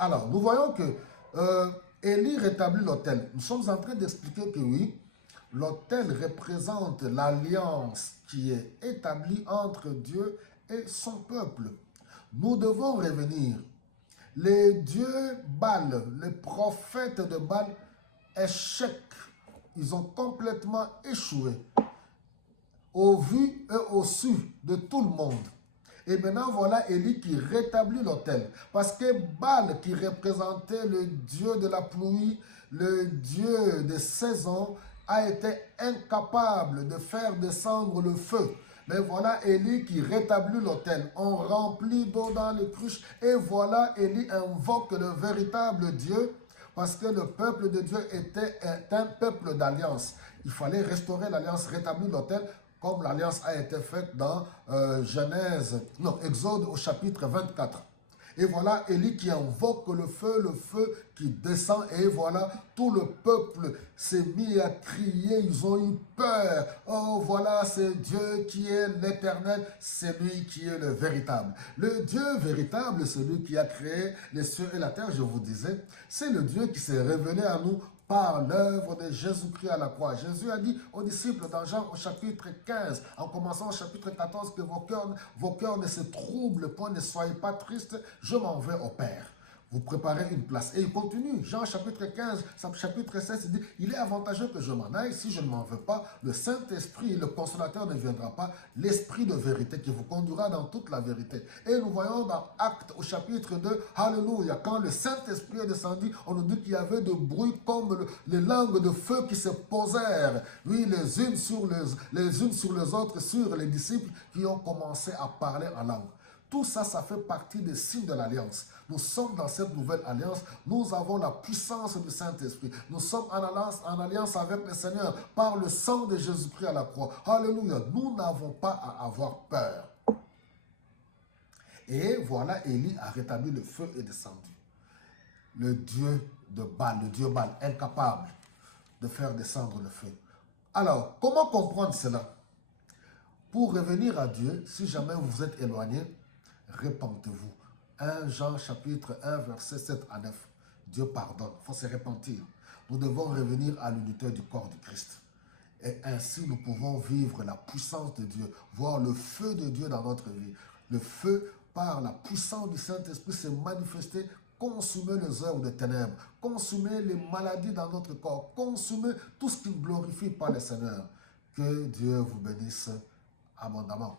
Alors, nous voyons que Élie rétablit l'autel. Nous sommes en train d'expliquer que oui, l'autel représente l'alliance qui est établie entre Dieu et son peuple. Nous devons revenir. Les dieux Baal, les prophètes de Baal, échec. Ils ont complètement échoué au vu et au su de tout le monde. Et maintenant, voilà Élie qui rétablit l'autel. Parce que Baal, qui représentait le dieu de la pluie, le dieu des saisons, a été incapable de faire descendre le feu. Mais voilà Élie qui rétablit l'autel. On remplit d'eau dans les cruches. Et voilà Élie invoque le véritable Dieu. Parce que le peuple de Dieu était un peuple d'alliance. Il fallait restaurer l'alliance, rétablir l'autel, comme l'alliance a été faite dans Exode au chapitre 24. Et voilà Élie qui invoque le feu qui descend. Et voilà, tout le peuple s'est mis à crier. Ils ont eu peur. Oh, voilà, c'est Dieu qui est l'éternel. C'est lui qui est le véritable. Le Dieu véritable, celui qui a créé les cieux et la terre, je vous disais, c'est le Dieu qui s'est révélé à nous par l'œuvre de Jésus-Christ à la croix. Jésus a dit aux disciples dans Jean au chapitre 15, en commençant au chapitre 14, que vos cœurs ne se troublent point, ne soyez pas tristes, je m'en vais au Père. Vous préparez une place. Et il continue. Jean chapitre 15, chapitre 16, il dit, il est avantageux que je m'en aille. Si je ne m'en veux pas, le Saint-Esprit, le Consolateur ne viendra pas. L'Esprit de vérité qui vous conduira dans toute la vérité. Et nous voyons dans Actes au chapitre 2, Alléluia, quand le Saint-Esprit est descendu, on nous dit qu'il y avait de bruit comme les langues de feu qui se posèrent. Oui, les unes sur les autres, sur les disciples qui ont commencé à parler en langue. Tout ça, ça fait partie des signes de l'alliance. Nous sommes dans cette nouvelle alliance. Nous avons la puissance du Saint-Esprit. Nous sommes en alliance avec le Seigneur par le sang de Jésus-Christ à la croix. Alléluia. Nous n'avons pas à avoir peur. Et voilà, Élie a rétabli le feu et descendu. Le Dieu de Baal, le Dieu Baal, incapable de faire descendre le feu. Alors, comment comprendre cela? Pour revenir à Dieu, si jamais vous vous êtes éloigné, repentez-vous. 1 Jean chapitre 1 verset 7 à 9. Dieu pardonne, il faut se repentir. Nous devons revenir à l'unité du corps du Christ. Et ainsi nous pouvons vivre la puissance de Dieu, voir le feu de Dieu dans notre vie. Le feu, par la puissance du Saint-Esprit, s'est manifesté, consumer les œuvres de ténèbres, consumer les maladies dans notre corps, consumer tout ce qui ne glorifie pas le Seigneur. Que Dieu vous bénisse abondamment.